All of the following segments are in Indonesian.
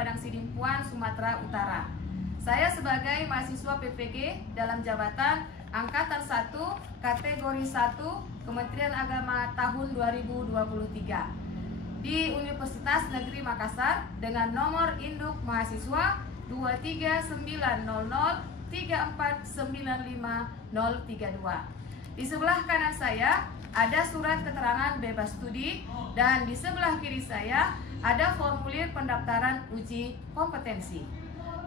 Padang Sidimpuan, Sumatera Utara. Saya sebagai mahasiswa PPG dalam jabatan Angkatan 1, kategori 1, Kementerian Agama tahun 2023 di Universitas Negeri Makassar dengan nomor induk mahasiswa 23900349532. Di sebelah kanan saya ada surat keterangan bebas studi dan di sebelah kiri saya ada formulir pendaftaran uji kompetensi.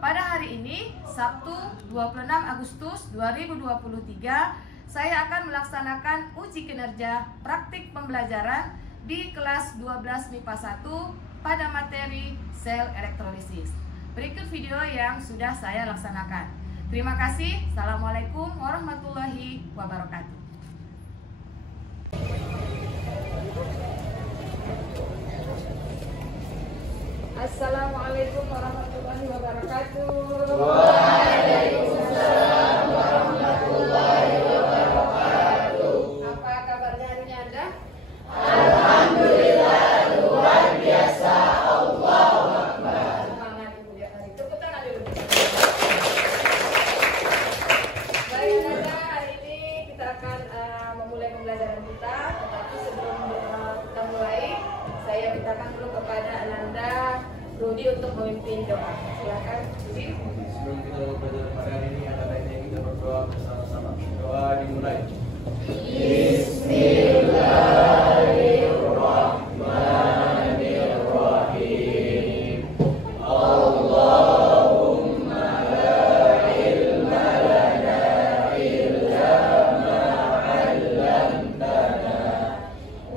Pada hari ini, Sabtu 26 Agustus 2023, saya akan melaksanakan uji kinerja praktik pembelajaran di kelas 12 MIPA 1 pada materi sel elektrolisis. Berikut video yang sudah saya laksanakan. Terima kasih. Assalamualaikum warahmatullahi wabarakatuh. Assalamualaikum warahmatullahi wabarakatuh. Waalaikumsalam warahmatullahi wabarakatuh. Apa kabarnya hari ini Anda? Alhamdulillah luar biasa. Allahu Akbar. Semangat Ibu ya hari. Tepuk tangan dulu. Baik Anda, hari ini kita akan memulai pembelajaran kita. Tetapi sebelum kita mulai, saya mintakan dulu kepada Ananda Rudi untuk memimpin doa. Silakan Rudi. Sebelum kita belajar pada hari ini, ada baiknya kita berdoa bersama-sama. Doa dimulai. Bismillahirrahmanirrahim. Allahumma la ilma lana illa ma 'allamtana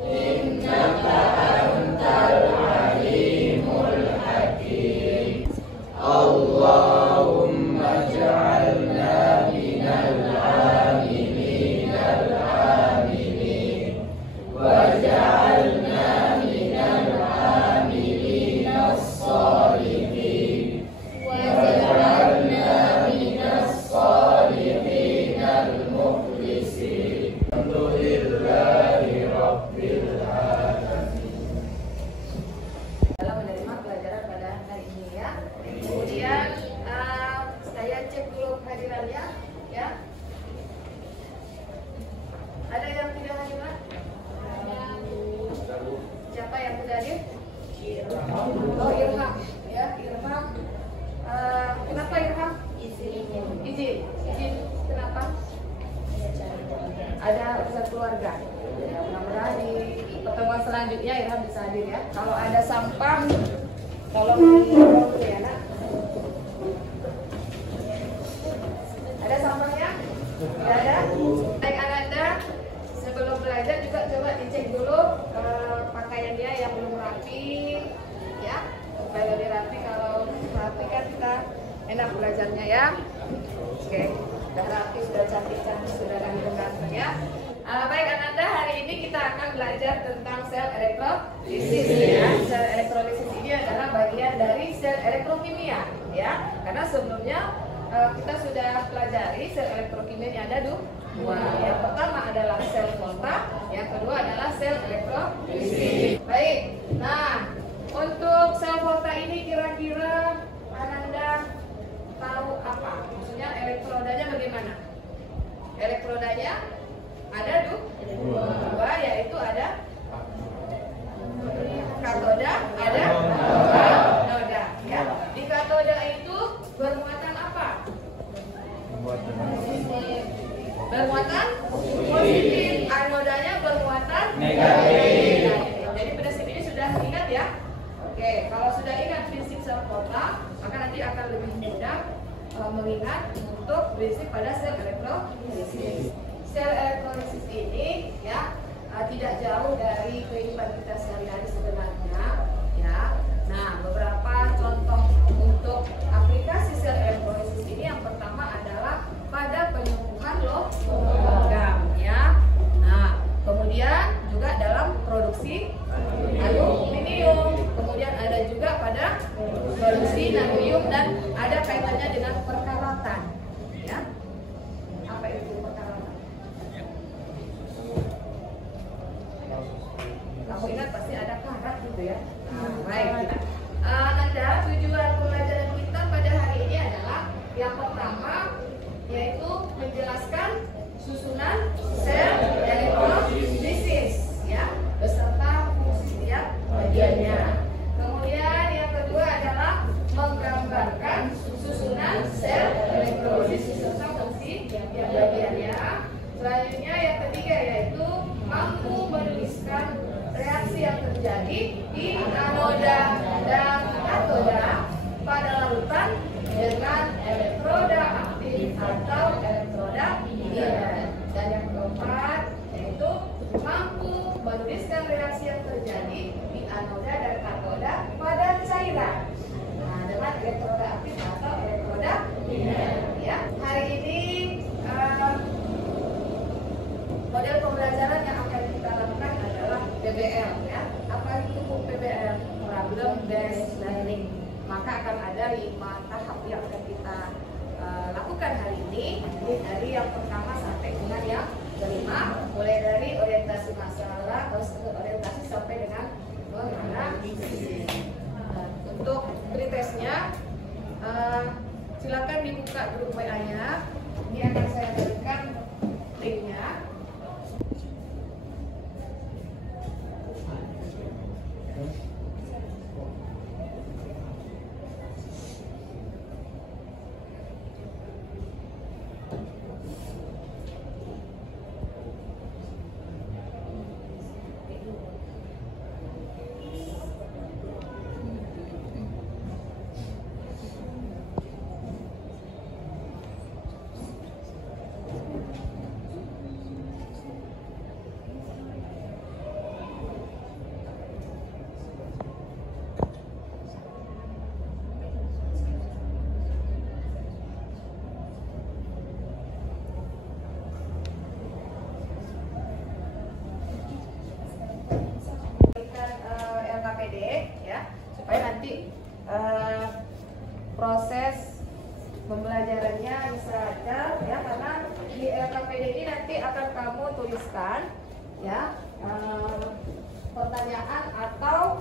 innaka antal alimul hakim. Allahumma ja'alna minal amilin al-amilin waj'alna minal amilin as-salihin waj'alna minas salihin al-mukhlisin. Alhamdulillahi rabbil alamin. Dalam menerima pelajaran pada hari ini ya. Kemudian saya cek dulu kehadirannya ya. Ada yang tidak hadir? Siapa yang tidak hadir? Oh Irham ya, Irham. Kenapa Irham? Izin. Kenapa? Ada urusan keluarga. Ya, mudah-mudahan di pertemuan selanjutnya Irham bisa hadir ya. Kalau ada sampah, tolong dulu ya nak. Ada sampahnya? Tidak ada? Baik Ananda, sebelum belajar juga coba dicek dulu pakaiannya yang belum rapi ya. Supaya lebih rapi, kalau rapi kan kita enak belajarnya ya. Oke, sudah rapi, sudah cantik-cantik, sudah ganteng-ganteng ya. Baik Ananda, hari ini kita akan belajar tentang sel elektrolisis ya. Sel elektrolisis ini adalah bagian dari sel elektrokimia ya. Karena sebelumnya kita sudah pelajari sel elektrokimia yang ada dua. Yang pertama adalah sel volta, yang kedua adalah sel elektrolisis. Baik. Nah, untuk sel volta ini kira-kira Ananda tahu apa? Maksudnya elektrodanya bagaimana? Elektrodanya ada dua, yaitu ada katoda, ada anoda. Ya. Di katoda itu bermuatan apa? Bermuatan positif. Anodanya bermuatan negatif. Jadi prinsip ini sudah ingat ya? Oke, kalau sudah ingat prinsip sel volta, maka nanti akan lebih mudah mengingat untuk prinsip pada sel elektrolisis. Sel elektrolisis ini ya tidak jauh dari kehidupan kita sehari-hari sebenarnya ya. Nah, beberapa contoh untuk aplikasi sel elektrolisis ini yang pertama adalah pada penyembuhan logam ya. Nah, kemudian juga dalam produksi aluminium, kemudian ada juga pada produksi natrium dan ada kaitannya dengan perkaratan ya. Apa itu perkaratan? Kamu ingat pasti ada karat gitu ya. Baik. Nanda, tujuan yaitu menjelaskan susunan sel elektrolisis ya, beserta fungsi setiap bagiannya. Kemudian yang kedua adalah menggambarkan susunan sel elektrolisis beserta fungsi setiap bagiannya. Selanjutnya yang ketiga yaitu mampu menuliskan reaksi yang terjadi di anoda dan katoda pada larutan dengan elektroda aktif atau elektroda inert. Dan yang keempat yaitu mampu menuliskan reaksi yang terjadi di anoda dan katoda pada cairan dengan elektroda aktif atau elektroda inert. Ya, hari ini model pembelajaran yang akan kita lakukan adalah PBL ya. Apa itu PBL? Problem Based Learning. Maka akan ada 5 tahap yang akan kita lakukan hari ini. Dari yang pertama sampai dengan yang kelima, mulai dari orientasi masalah, orientasi sampai dengan menganalisis. Untuk pretestnya, silakan dibuka grup WA-nya. Ini akan saya berikan linknya. LKPD ya, supaya nanti proses pembelajarannya bisa lancar ya, karena di LKPD ini nanti akan kamu tuliskan ya pertanyaan atau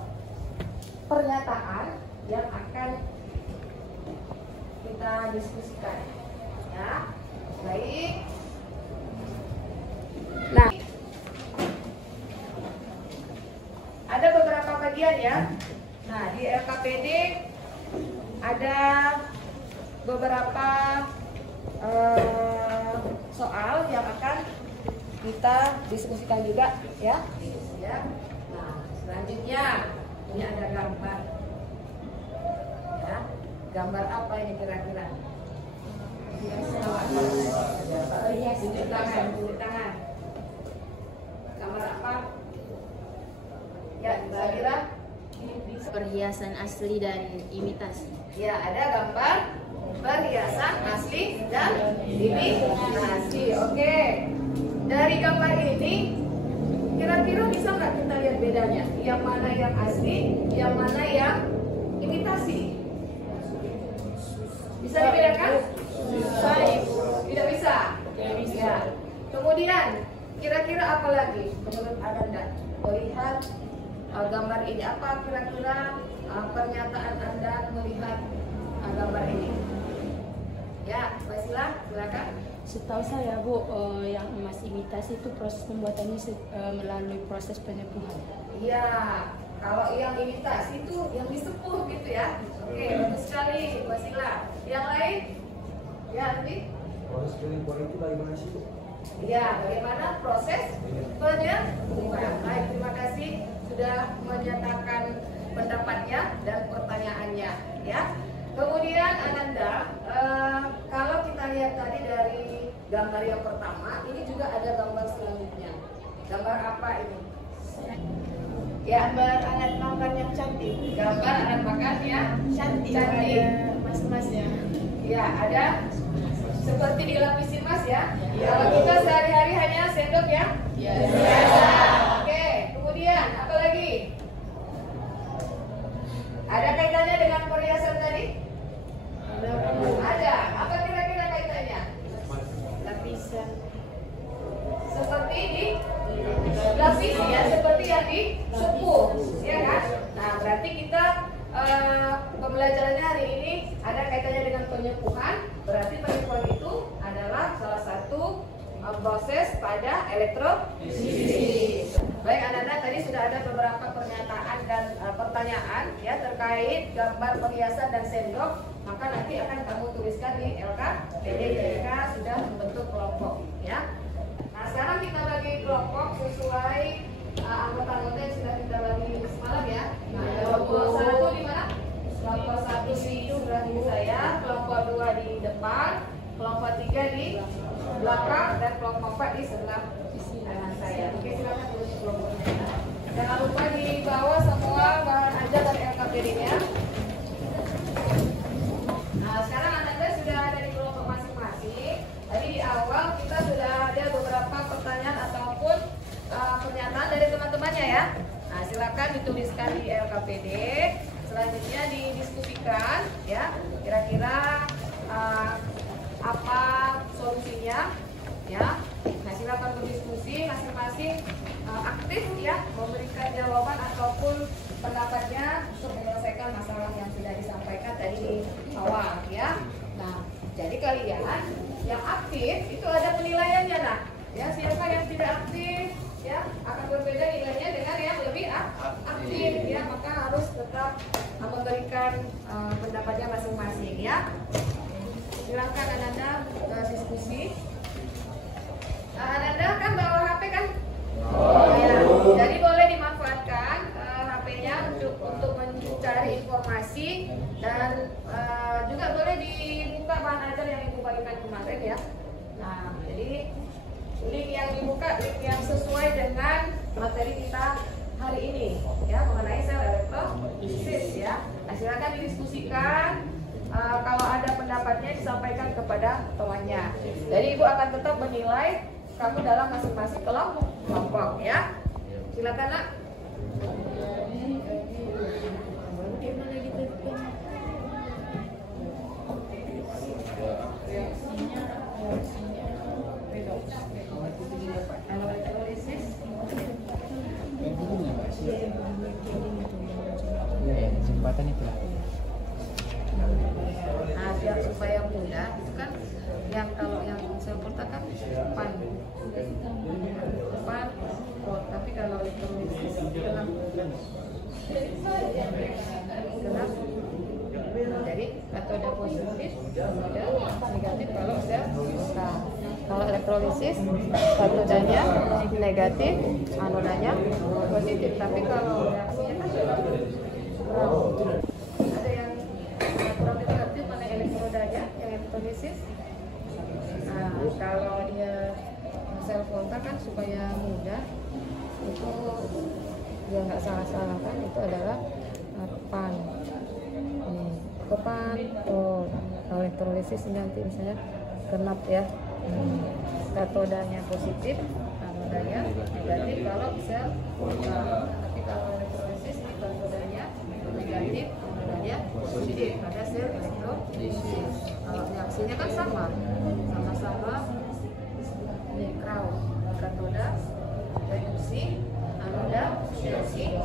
pernyataan yang akan kita diskusikan ya. Baik. Nah, ada beberapa bagian ya. Nah, di LKPD ada beberapa soal yang akan kita diskusikan juga ya. Nah, selanjutnya ini ada gambar. Ya, gambar apa ini kira-kira? Tunjuk tangan, tunjuk tangan. Gambar apa? Ya, kira-kira perhiasan asli dan imitasi. ya, ada gambar perhiasan asli dan imitasi. Oke. Dari gambar ini kira-kira bisa nggak kita lihat bedanya? Yang mana yang asli, yang mana yang imitasi? Bisa dibedakan? Tidak bisa. Ya. Kemudian kira-kira apa lagi menurut Anda melihat gambar ini? Apa kira-kira pernyataan Anda melihat gambar ini? Ya, Mbak Sila, silakan. Setahu saya Bu, yang emas imitasi itu proses pembuatannya melalui proses penyepuhan. Iya, kalau yang imitasi itu yang disepuh gitu ya. Oke, bagus sekali Mbak Sila. Yang lain? Ya, nanti. Proses penyepuhan itu bagaimana sih Bu? Iya, bagaimana proses penyepuhan? Baik, terima kasih sudah menyatakan pendapatnya dan pertanyaannya ya. Kemudian Ananda, kalau kita lihat tadi dari gambar yang pertama, ini juga ada gambar selanjutnya. Gambar apa ini? Ya, gambar anak makan yang cantik. Gambar anak makan yang cantik. Mas-masnya. Ya, ada seperti dilapisi emas ya. Kalau kita sehari-hari hanya sendok ya. Biasa. Oke, kemudian apa lagi? Ada kaitannya dengan perhiasan tadi? Ada. Apa kira-kira kaitannya? Lapisan. Seperti di lapis ya, seperti yang di sepuh, ya kan? Nah, berarti kita pembelajarannya hari ini ada kaitannya dengan penyepuhan. Berarti penyepuhan itu adalah elektrolisis. Baik anak-anak, tadi sudah ada beberapa pernyataan dan pertanyaan ya terkait gambar perhiasan dan sendok. Maka nanti akan kamu tuliskan di LKPD jika sudah membentuk kelompok ya. Nah sekarang kita bagi kelompok sesuai anggota-anggota yang sudah kita bagi semalam ya. Nah kelompok 1 di mana? Kelompok 1 di sebelah kiri saya, kelompok 2 di depan, kelompok 3 di belakang, dan kelompok 4 di sebelah kanan saya. Oke, silakan tulis kelompoknya. Jangan lupa dibawa semua bahan ajar dan LKPD-nya. Nah, sekarang Anda sudah ada di kelompok masing-masing. Tadi di awal kita sudah ada beberapa pertanyaan ataupun pernyataan dari teman-temannya ya. Nah, silakan dituliskan di LKPD. Selanjutnya didiskusikan ya. Kira-kira apa solusinya ya. Nah silakan berdiskusi masing-masing aktif ya memberikan jawaban ataupun pendapatnya untuk menyelesaikan masalah yang sudah disampaikan tadi di awal ya. Nah jadi kalian yang aktif itu ada penilaiannya nah ya. Siapa yang tidak aktif ya akan berbeda nilainya dengan yang lebih aktif ya. Maka harus tetap memberikan pendapatnya masing-masing ya. Silakan Anda diskusi. Anda kan bawa HP kan? Ya. Jadi boleh dimanfaatkan HP-nya untuk mencari informasi dan juga boleh dibuka bahan ajar yang Ibu bagikan kemarin ya. Nah, jadi link yang dibuka link yang sesuai dengan materi kita hari ini ya mengenai sel elektrolisis ya. Nah, silakan didiskusikan. Kalau ada pendapatnya disampaikan kepada temannya. Jadi Ibu akan tetap menilai kamu dalam masing-masing kelompok ya. Silakan Nak. Elektrolisis. Jembatan itu. Nah, biar supaya mudah itu kan yang kalau yang sel porta kan pan, tapi kalau elektrolisis kenapa? Jadi katoda positif, katoda negatif kalau sel porta. Kalau elektrolisis katodanya negatif, anodanya positif. Tapi kalau reaksinya kan ada yang kurang negatif mana elektrodanya yang elektrolisis. Nah, kalau dia sel volta kan supaya mudah itu dia nggak salah-salah kan itu adalah pan. Pan kalau elektrolisis nanti misalnya genap ya. Katodanya positif, anodanya negatif kalau sel volta. Tapi kalau elektrolisis ini katodanya negatif, anodanya positif pada sel elektrolisis. Kalau reaksinya kan sama-sama nekral, katoda reduksi, anoda reduksi.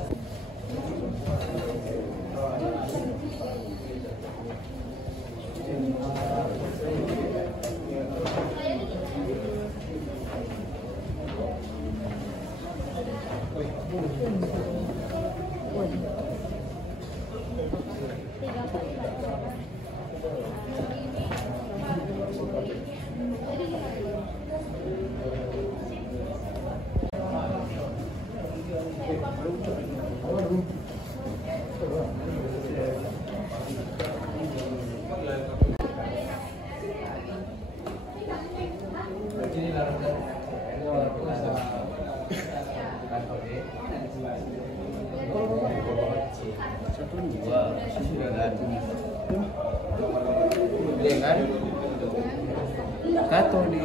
Katode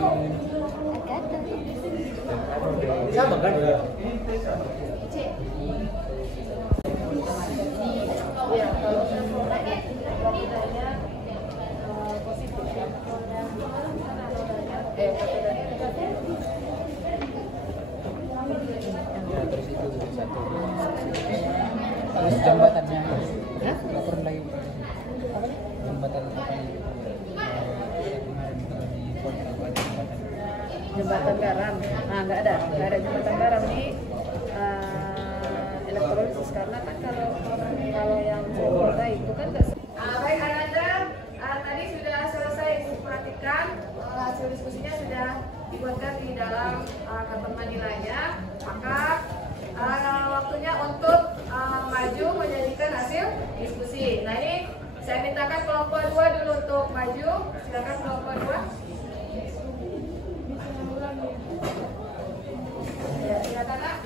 sama kan? Ya, kalau katodanya positif ya. Katodanya negatif. Terus itu satu. Terus jembatannya, lapor lagi. Jembatan apa nih? Kemarin kalau di pon apa jembatan? jembatan garam. Nah, nggak ada jembatan garam di elektrolisis, karena kan kalau yang fotovoltaik itu kan nggak. Baik Ananda, tadi sudah selesai diperhatikan, hasil diskusinya sudah dibuatkan di dalam karton manilanya, maka waktunya untuk maju menyajikan hasil diskusi. Nah, ini saya mintakan kelompok 2 dulu untuk maju. Silakan kelompok 2. Ya, silakan Kak.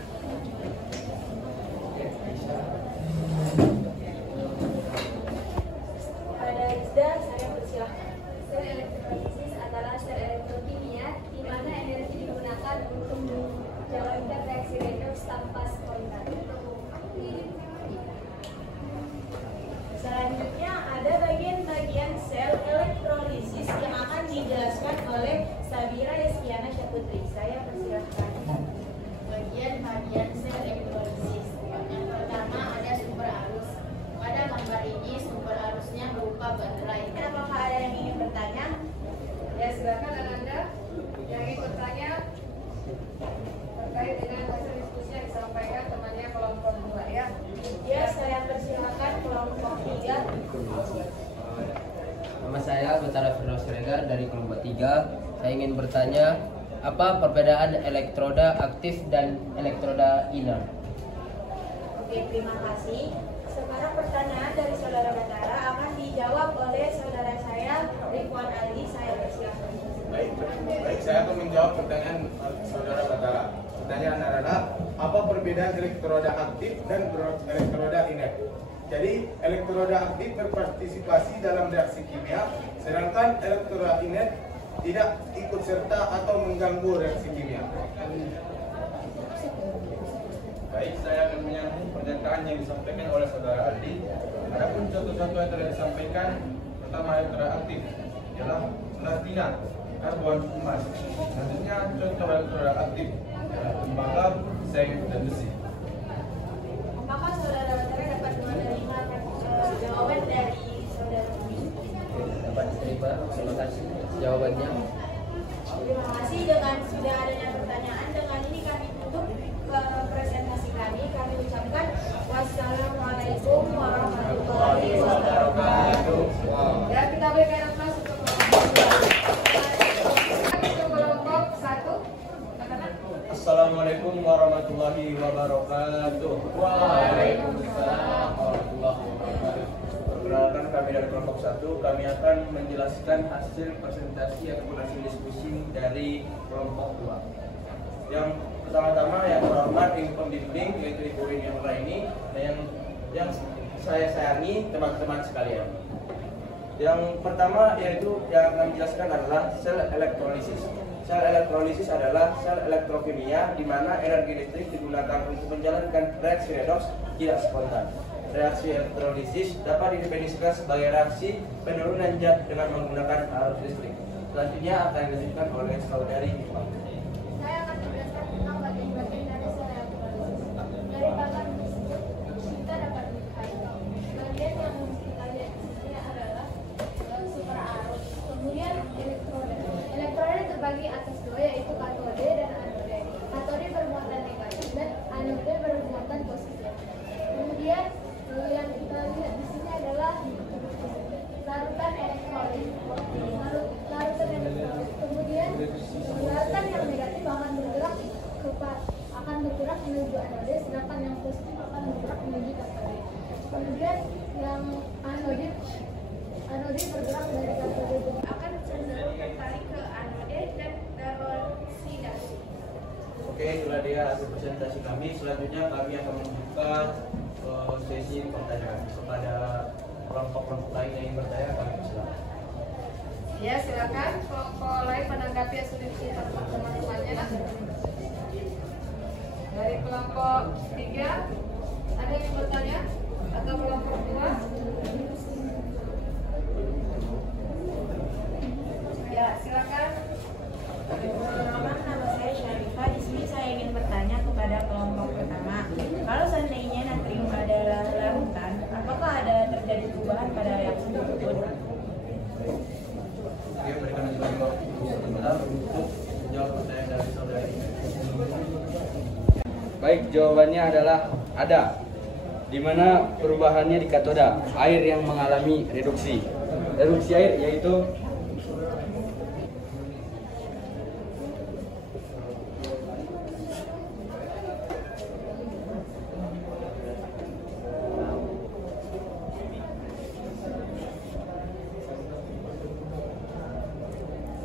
Pada Rizda, saya persilahkan. Sel elektrolisis adalah sel elektrokimia di mana energi digunakan untuk menjalankan reaksi redox tanpa spontan. Selanjutnya ada bagian-bagian sel elektrolisis yang akan dijelaskan oleh Sabira Yeskiana Syaputri. Saya persilahkan. Bagian-bagian sel elektrolisis. Yang pertama ada sumber arus. Pada gambar ini sumber arusnya berupa baterai. Apakah ada yang ingin bertanya? Ya, silakan Ananda yang ingin bertanya terkait dengan hasil diskusi yang disampaikan temannya kelompok 2 ya. Ya, saya persilakan kelompok 3. Nama saya Betara Firdaus Siregar dari kelompok 3. Saya ingin bertanya, apa perbedaan elektroda aktif dan elektroda inert? Oke, terima kasih. Sekarang pertanyaan dari saudara Batara akan dijawab oleh saudara saya Ridwan Ali. Saya persilakan. Baik, saya akan menjawab pertanyaan saudara Batara. Pertanyaan adalah, apa perbedaan elektroda aktif dan elektroda inert? Jadi, elektroda aktif berpartisipasi dalam reaksi kimia, sedangkan elektroda inert tidak ikut serta atau mengganggu reaksi kimia. Baik, saya akan menyambung pernyataan yang disampaikan oleh saudara Aldi. Adapun contoh-contoh yang telah disampaikan, pertama elektroda aktif ialah platina, karbon, emas. Selanjutnya contoh elektroda aktif adalah tembaga, seng, dan besi. Apakah saudara Batara dapat menerima jawaban dari saudara Budi? Dapat diterima, terima kasih jawabannya. Terima kasih. Dengan sudah adanya pertanyaan, dengan ini kami tutup presentasi kami. Kami ucapkan wassalamualaikum warahmatullahi wabarakatuh. Ya, kita berikan aplaus untuk kelompok 1. Assalamualaikum warahmatullahi wabarakatuh. Waalaikumsalam warahmatullahi wabarakatuh. Perkenalkan, kami dari kelompok 1, kami akan menjelaskan hasil presentasi ataupun hasil diskusi dari kelompok 2. Yang pertama-tama yang terhormat Ibu Pembimbing, yaitu Ibu Rini Nuraini, dan yang saya sayangi teman-teman sekalian. Yang pertama yaitu yang akan menjelaskan adalah sel elektrolisis. Sel elektrolisis adalah sel elektrokimia di mana energi listrik digunakan untuk menjalankan reaksi redoks tidak spontan. Reaksi elektrolisis dapat didefinisikan sebagai reaksi penurunan zat dengan menggunakan arus listrik. Selanjutnya akan dilanjutkan oleh saudari Iqbal. Saya akan menjelaskan tentang bagian-bagian dari sel elektrolisis. Dari papan tersebut, kita dapat melihat bagian yang kita lihat di sini adalah sumber arus. Kemudian elektroda. Elektroda terbagi atas 2, yaitu katode dan anode. Katode bermuatan negatif dan anode bermuatan positif. Kemudian yang kita lihat di sini adalah larutan elektrolit. Kemudian larutan yang negatif akan bergerak menuju anode, sedangkan yang positif akan bergerak menuju katode. Kemudian yang anode bergerak dari katode akan cenderung tertarik ke anode dan teroksidasi. Oke, itulah dia hasil presentasi kami. Selanjutnya kami akan membuka sesi pertanyaan kepada kelompok-kelompok lain yang ingin bertanya. Kami silakan. Ya, silakan kelompok lain menanggapi hasil diskusi teman-temannya. Dari kelompok 3 ada yang bertanya atau kelompok 2? Ya, silakan. Perkenalkan, nama saya Syarifah. Di sini saya ingin bertanya kepada kelompok pertama. Kalau seandainya natrium adalah larutan, apakah ada terjadi perubahan pada reaksi tersebut? Oke, berikan juga sebentar untuk menjawab pertanyaan dari saudari. Baik, jawabannya adalah ada. Di mana perubahannya di katoda, air yang mengalami reduksi. Reduksi air yaitu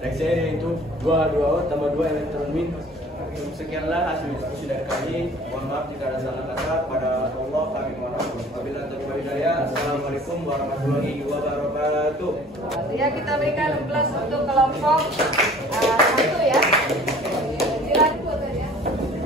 reaksi air yaitu 2H2O tambah 2 elektron min. Sekianlah hasil diskusi dari kami. Mohon maaf jika ada salah kata. Pada Allah kami mohon maaf. Wabillahi taufiq wal hidayah. Assalamualaikum warahmatullahi wabarakatuh. Ya, kita berikan plus untuk kelompok 1 ya. Silakan ya.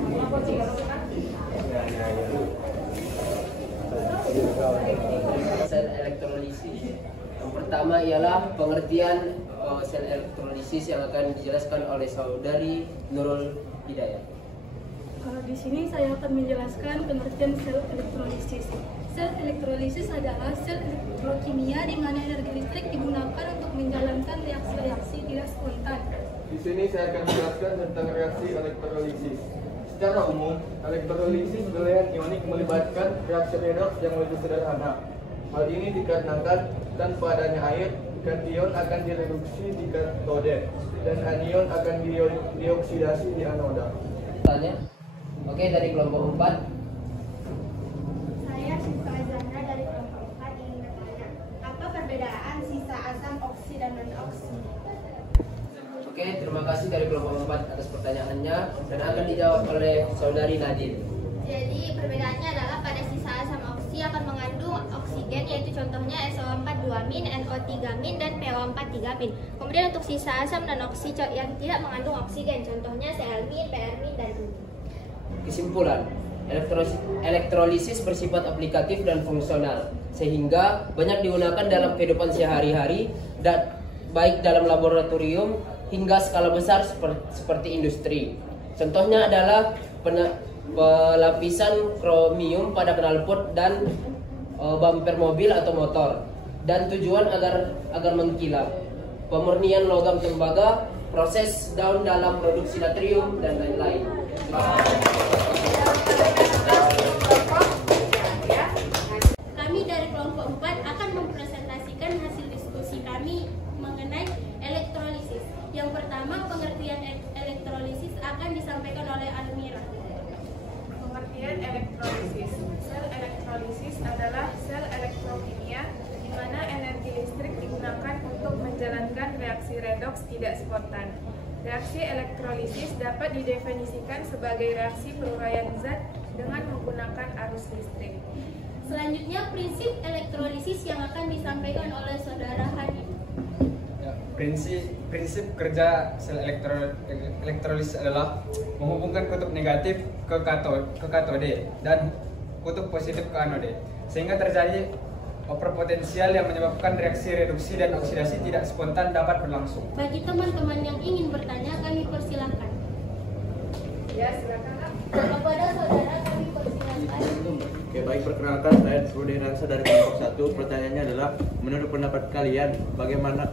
Kelompok 3. Sel elektrolisis. Yang pertama ialah pengertian sel elektrolisis yang akan dijelaskan oleh saudari Nurul Hidayah. Kalau di sini saya akan menjelaskan pengertian sel elektrolisis. Sel elektrolisis adalah sel elektrokimia di mana energi listrik digunakan untuk menjalankan reaksi-reaksi tidak spontan. Di sini saya akan menjelaskan tentang reaksi elektrolisis. Secara umum, elektrolisis galian ionik melibatkan reaksi redoks yang lebih sederhana. Hal ini dikarenakan tanpa adanya air, kation akan direduksi di katode dan anion akan dioksidasi di anoda. Tanya. Oke, dari kelompok 4. Saya Syifa Azahra dari kelompok 4 ingin bertanya, apa perbedaan sisa asam oksi dan non-oksi? Oke, terima kasih dari kelompok 4 atas pertanyaannya dan akan dijawab oleh saudari Nadine. Jadi perbedaannya adalah pada sisa asam oksi akan mengandung oksigen, yaitu contohnya SO4-2-, NO3- dan PO4-3-. Kemudian untuk sisa asam non oksi yang tidak mengandung oksigen, contohnya Cl-, Pr- dan U. Kesimpulan, elektrolisis bersifat aplikatif dan fungsional sehingga banyak digunakan dalam kehidupan sehari-hari dan baik dalam laboratorium hingga skala besar seperti industri. Contohnya adalah pelapisan kromium pada knalpot dan bumper mobil atau motor, dan tujuan agar mengkilap, pemurnian logam tembaga, proses daun dalam produksi natrium, dan lain-lain. Kami dari kelompok 4 akan mempresentasikan hasil diskusi kami mengenai elektrolisis. Yang pertama, pengertian elektrolisis akan disampaikan oleh Almira. Pengertian elektrolisis. Sel elektrolisis adalah sel elektrokimia di mana energi listrik digunakan untuk menjalankan reaksi redoks tidak spontan. Reaksi elektrolisis dapat didefinisikan sebagai reaksi peruraian zat dengan menggunakan arus listrik. Selanjutnya, prinsip elektrolisis yang akan disampaikan oleh saudara Hadi. Ya, prinsip kerja sel elektrolisis adalah menghubungkan kutub negatif ke katode dan kutub positif ke anode, sehingga terjadi overpotensial yang menyebabkan reaksi reduksi dan oksidasi tidak spontan dapat berlangsung. Bagi teman-teman yang ingin bertanya, kami persilakan. Ya, silakan. Kepada saudara kami persilakan. Oke, baik, perkenalkan saya Rudi Ransa dari kelompok 1. Pertanyaannya adalah, menurut pendapat kalian,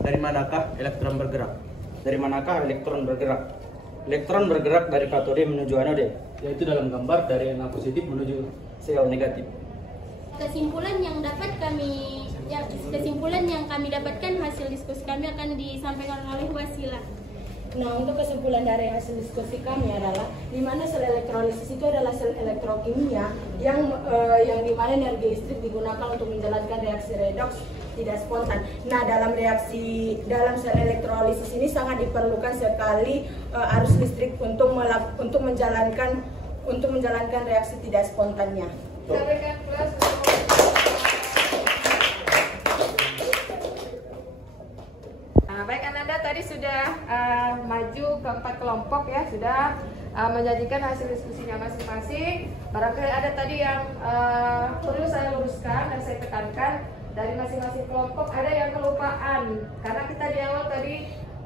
dari manakah elektron bergerak? Dari manakah elektron bergerak? Elektron bergerak dari katode menuju anode, yaitu dalam gambar dari Na positif menuju sel negatif. Kesimpulan yang kami dapatkan hasil diskusi kami akan disampaikan oleh Wasila. Nah, untuk kesimpulan dari hasil diskusi kami adalah di mana sel elektrolisis itu adalah sel elektrokimia yang di mana energi listrik digunakan untuk menjalankan reaksi redoks tidak spontan. Nah, dalam sel elektrolisis ini sangat diperlukan sekali arus listrik untuk menjalankan reaksi tidak spontannya. Kita berikan plus. Baik, Ananda tadi sudah maju ke 4 kelompok ya, sudah menyajikan hasil diskusinya masing-masing. Barangkali ada tadi yang perlu saya luruskan dan saya tekankan dari masing-masing kelompok, ada yang kelupaan karena kita di awal tadi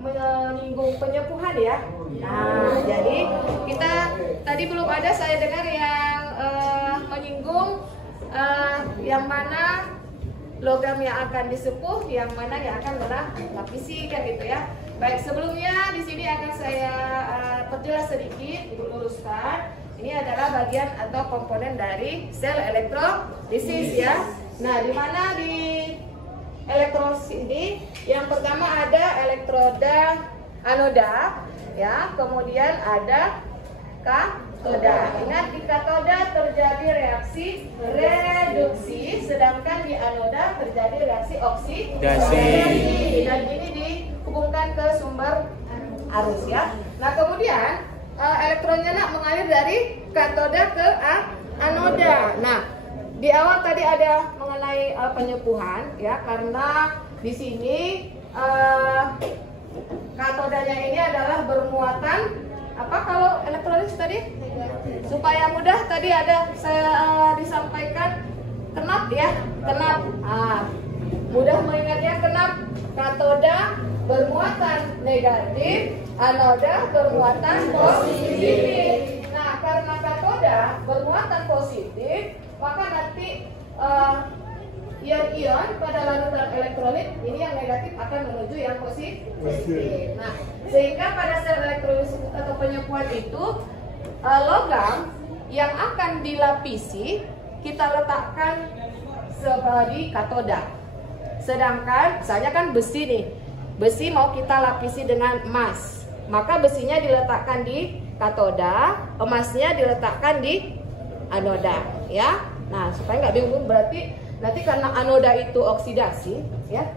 menyinggung penyepuhan ya. Nah, jadi kita tadi belum ada saya dengar yang menyinggung yang mana logam yang akan disepuh, yang mana yang akan lapisi kan gitu ya. Baik, sebelumnya di sini akan saya diperjelas sedikit, diluruskan. Ini adalah bagian atau komponen dari sel elektrolisis ya. Nah, di mana di elektrolisis ini yang pertama ada elektroda anoda ya, kemudian ada katoda. Ingat, di katoda terjadi reaksi reduksi, sedangkan di anoda terjadi reaksi oksidasi. Dan ini dihubungkan ke sumber arus ya. Nah, kemudian elektronnya mengalir dari katoda ke anoda. Nah, di awal tadi ada mengenai penyepuhan ya, karena di sini katodanya ini adalah bermuatan apa kalau elektrolis tadi? Supaya mudah tadi ada saya disampaikan kenap ya, kenap. Mudah mengingatnya kenap. Katoda bermuatan negatif, anoda bermuatan positif. Nah, karena katoda bermuatan positif, maka nanti ion-ion pada larutan elektrolit ini yang negatif akan menuju yang positif. Nah, sehingga pada sel elektrolisis atau penyepuhan itu logam yang akan dilapisi kita letakkan di katoda. Sedangkan misalnya kan besi nih, besi mau kita lapisi dengan emas, maka besinya diletakkan di katoda, emasnya diletakkan di anoda ya. Nah, supaya nggak bingung berarti nanti karena anoda itu oksidasi ya.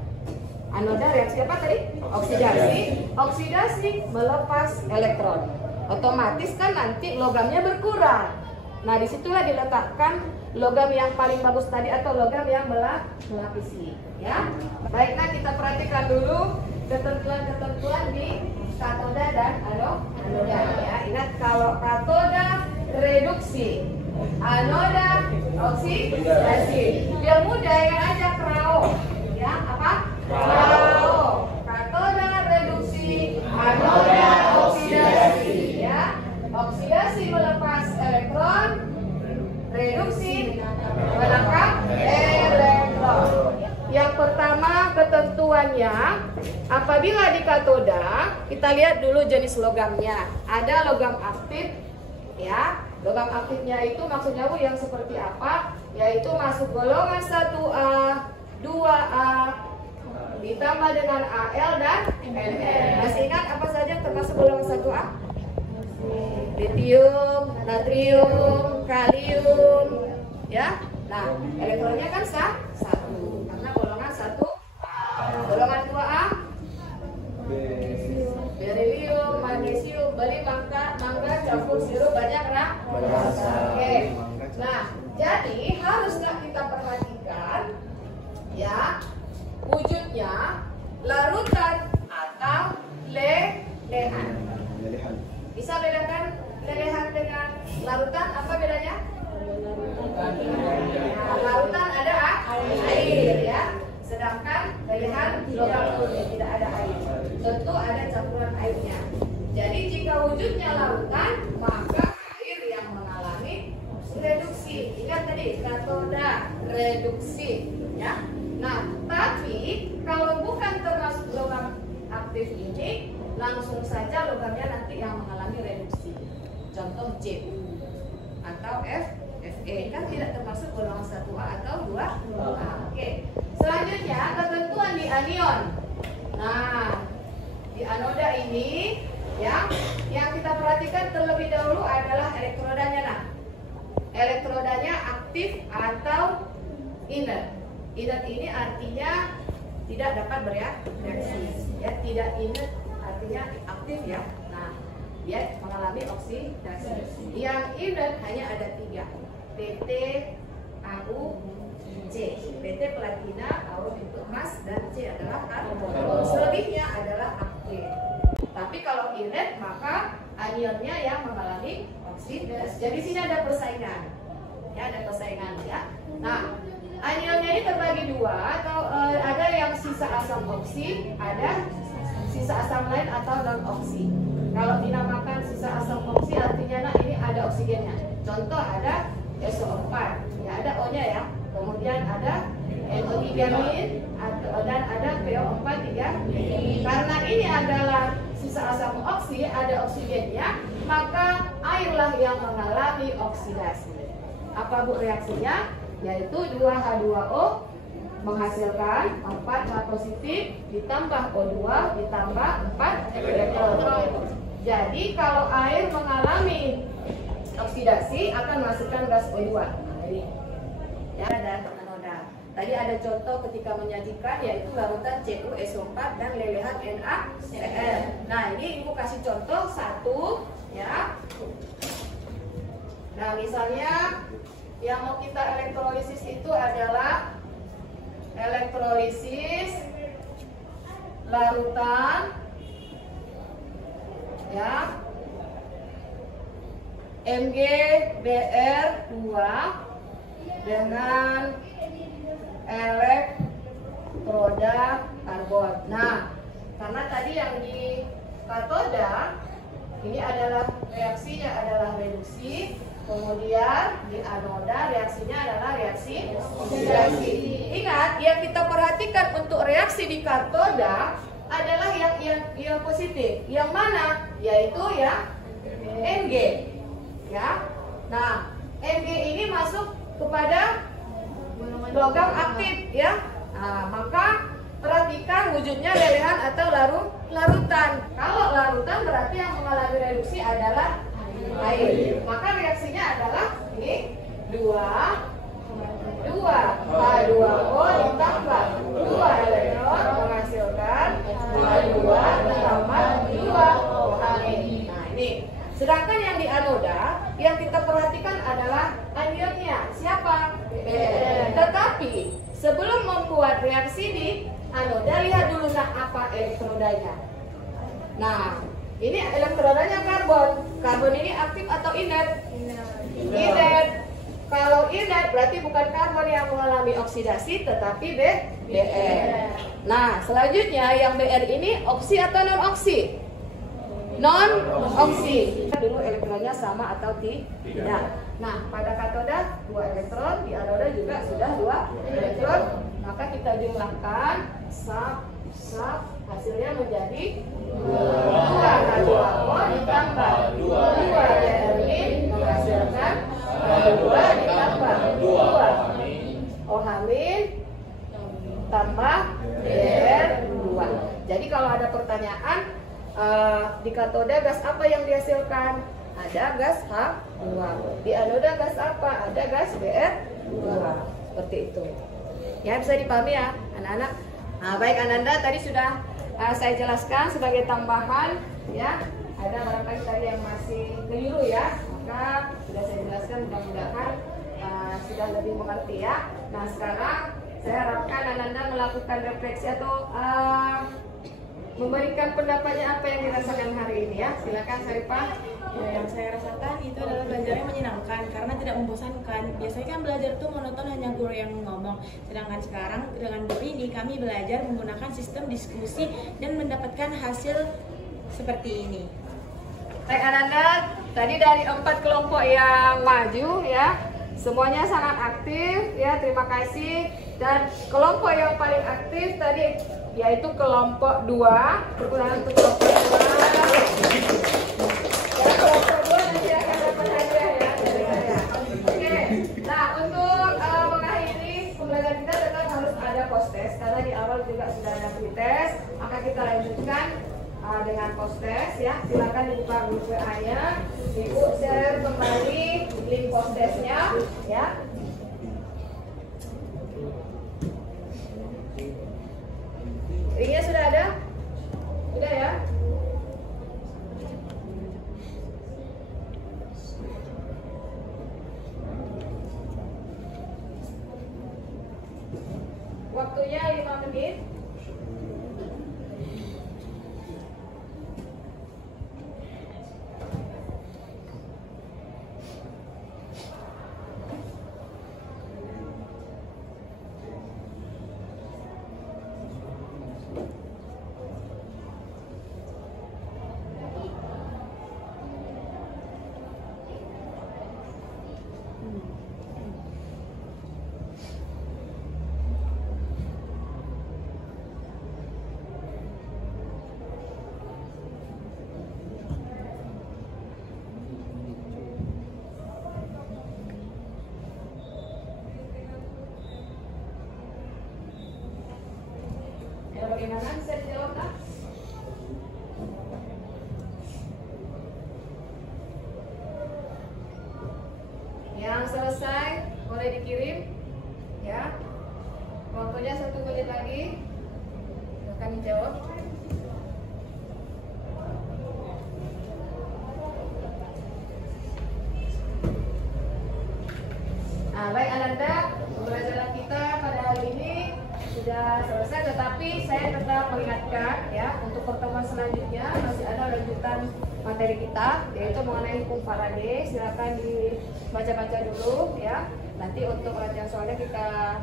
Anoda reaksi apa tadi? Oksidasi. Oksidasi melepas elektron. Otomatis kan nanti logamnya berkurang. Nah, disitulah diletakkan logam yang paling bagus tadi atau logam yang melapisi ya. Baiklah, kita perhatikan dulu ketentuan-ketentuan di katoda dan anoda ya. Ingat, kalau katoda reduksi, anoda oksidasi. Biar mudah ya aja krao. Ya, apa? Krao. Katoda reduksi, anoda oksidasi ya. Oksidasi melepas elektron, reduksi menangkap elektron. Yang pertama ketentuannya, apabila di katoda, kita lihat dulu jenis logamnya. Ada logam aktif ya. Logam aktifnya itu maksudnya Bu yang seperti apa? Yaitu masuk golongan 1A, 2A, ditambah dengan Al dan Nn. Masih ingat apa saja termasuk golongan 1A? Litium, natrium, kalium ya. Nah, elektronnya kan satu karena golongan 1A. Golongan 2A berilium, magnesium, beri mangga campur sirup banyak rasa. Oke. Nah, jadi harus nggak kita perhatikan ya wujudnya larutan atau lelehan. Bisa bedakan lelehan dengan larutan apa bedanya? Nah, larutan ada air ya. Sedangkan lelehan logam murni tidak ada air. Tentu ada campuran airnya. Jadi jika wujudnya larutan, maka air yang mengalami reduksi. Ingat tadi katoda reduksi ya. Nah, tapi kalau bukan termasuk logam aktif ini, langsung saja logamnya nanti yang mengalami reduksi. Contoh Cu atau Fe kan tidak termasuk golongan 1A atau 2A. Oke. Selanjutnya ketentuan di anion. Nah, di anoda ini ya, yang kita perhatikan terlebih dahulu adalah elektrodanya. Nah, elektrodanya aktif atau inert. Inert ini artinya tidak dapat bereaksi. Ya, tidak inert artinya aktif ya. Nah, dia mengalami oksidasi. Yang inert hanya ada 3. PT, AU, C. PT platina, AU itu emas, dan C adalah karbon. Selebihnya adalah aktif. Tapi kalau inert maka anionnya yang mengalami oksidasi. Jadi sini ada persaingan. Ya, ada persaingan ya. Nah, anionnya ini terbagi 2 atau ada yang sisa asam oksi, ada sisa asam lain atau non oksi. Kalau dinamakan sisa asam oksi artinya ini ada oksigennya. Contoh ada SO4, ya ada O-nya ya. Kemudian ada NO3- dan ada PO4-3. Karena ini adalah sisa asam oksi, ada oksigennya, maka airlah yang mengalami oksidasi. Apa Bu reaksinya? Yaitu 2H2O menghasilkan 4H positif ditambah O2 ditambah 4 elektron. Jadi kalau air mengalami oksidasi akan menghasilkan gas O2. Nah, ini ya, dan anoda. Tadi ada contoh ketika menyajikan yaitu larutan CuSO4 dan lelehan NaCl. Nah, ini Ibu kasih contoh satu ya. Nah, misalnya yang mau kita elektrolisis itu adalah elektrolisis larutan ya MgBr2 dengan elektroda karbon. Nah, karena tadi yang di katoda ini adalah reaksinya adalah reduksi, kemudian di anoda reaksinya adalah reaksi oksidasi. Ingat, yang kita perhatikan untuk reaksi di katoda adalah yang ion positif. Yang mana? Yaitu ya Mg. Ya. Nah, Mg ini masuk kepada logam aktif ya. Nah, maka perhatikan wujudnya lelehan atau larutan. Kalau larutan berarti yang mengalami reduksi adalah air. Maka reaksinya adalah ini 2H2O ditambah 2 elektron menghasilkan H2 ditambah 2 OH. Nah, ini. Sedangkan yang di anoda yang kita perhatikan adalah anionnya. Siapa? Tetapi sebelum membuat reaksi di anoda, lihat dulu apa elektrodanya. Nah, ini elektrodanya karbon. Karbon ini aktif atau inert? Inert. Kalau inert berarti bukan karbon yang mengalami oksidasi, tetapi Br. Nah, selanjutnya yang Br ini oksi atau non oksi? Non oksi. Dulu elektronnya sama atau tidak. Nah, pada katoda 2 elektron, di anoda juga sudah 2 elektron. Maka kita jumlahkan sub hasilnya menjadi 2H2O ditambah 2 Br menghasilkan H2 ditambah 2 OH- tambah Br2. Jadi kalau ada pertanyaan di katoda gas apa yang dihasilkan? Ada gas H2. Di anoda gas apa? Ada gas Br2. Seperti itu. Ya, bisa dipahami ya anak-anak. Nah, baik Ananda, tadi sudah saya jelaskan sebagai tambahan ya. Ada barangkali tadi yang masih keliru ya, maka sudah saya jelaskan, mudah-mudahan sudah lebih mengerti ya. Nah, sekarang saya harapkan Ananda melakukan refleksi atau memberikan pendapatnya apa yang dirasakan hari ini ya. Silakan Sarifah. Ya, yang saya rasakan itu adalah belajarnya menyenangkan karena tidak membosankan. Biasanya kan belajar tuh monoton, hanya guru yang ngomong. Sedangkan sekarang dengan guru ini kami belajar menggunakan sistem diskusi dan mendapatkan hasil seperti ini. Baik Ananda, tadi dari 4 kelompok yang maju ya, semuanya sangat aktif ya, terima kasih. Dan kelompok yang paling aktif tadi yaitu kelompok 2, perkulangan untuk kelompok 2. Ya, kelompok 2 nanti akan dapat hadiah ya dari saya. Oke, nah untuk mengakhiri pembelajaran kita tetap harus ada post test karena di awal juga sudah ada pretest, maka kita lanjutkan dengan post test ya. Silakan dibuka grup WA-nya, Ibu share kembali link post testnya ya. Linknya sudah ada? Sudah ya? Waktunya 5 menit. Bagaimana bisa dijawab, Kak? Yang selesai boleh dikirim, ya. Waktunya 1 menit lagi. Akan dijawab. Nah, baik Ananda, pembelajaran kita pada hari ini sudah selesai, tetapi saya tetap mengingatkan ya, untuk pertemuan selanjutnya masih ada lanjutan materi kita, yaitu mengenai hukum Faraday. Silakan dibaca-baca dulu ya. Nanti untuk latihan soalnya kita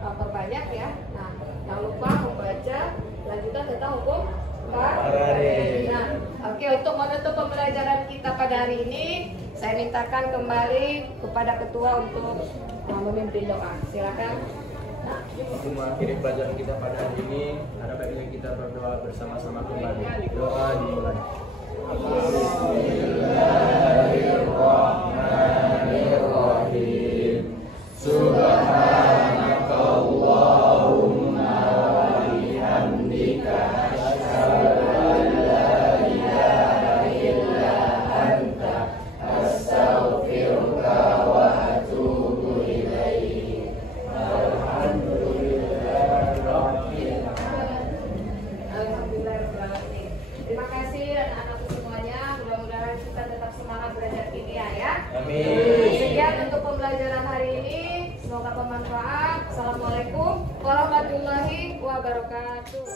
perbanyak ya. Nah, jangan lupa membaca lanjutan tentang hukum Faraday. Nah, oke, untuk menutup pembelajaran kita pada hari ini, saya mintakan kembali kepada ketua untuk memimpin doa. Silakan. Nah, Untuk mengakhiri pelajaran kita pada hari ini, ada baiknya kita berdoa bersama-sama kembali. Doa dimulai. Bismillahirrahmanirrahim. Subhanakallahumma wa bihamdika asyhadu an la ilaha illa anta astaghfiruka wa atubu ilaik. Alhamdulillahirrahmanirrahim. Terima kasih anak-anakku semuanya. Mudah-mudahan kita tetap semangat belajar kimia ya. Amin. Sekian untuk pembelajaran hari ini. Semoga bermanfaat. Assalamualaikum warahmatullahi wabarakatuh.